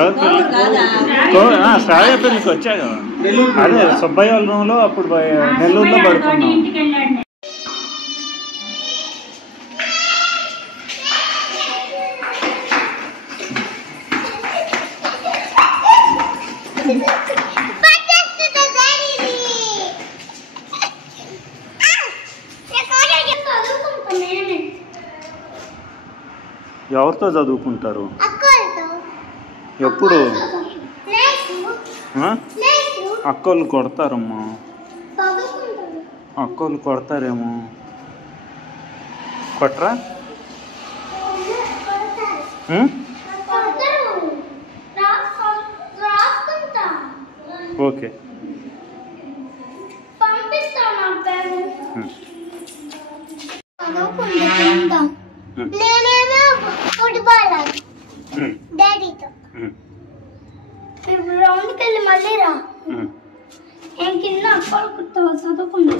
ఎవరి శ్రావ్య పెళ్ళికి వచ్చాడు. అదే సుబ్బయ్య వాళ్ళ రూమ్లో అప్పుడు నెల్లూరులో పడుకున్నాం. ఎవరితో చదువుకుంటారు? ఎప్పుడు? అక్కోళ్ళు కొడతారమ్మా. అక్కోళ్ళు కొడతారేమో. కొట్టరా? ఓకే. డాడీతో రౌండ్కి వెళ్ళి మళ్ళీ రా. నేను కింద అక్కలు చదువుకున్నా.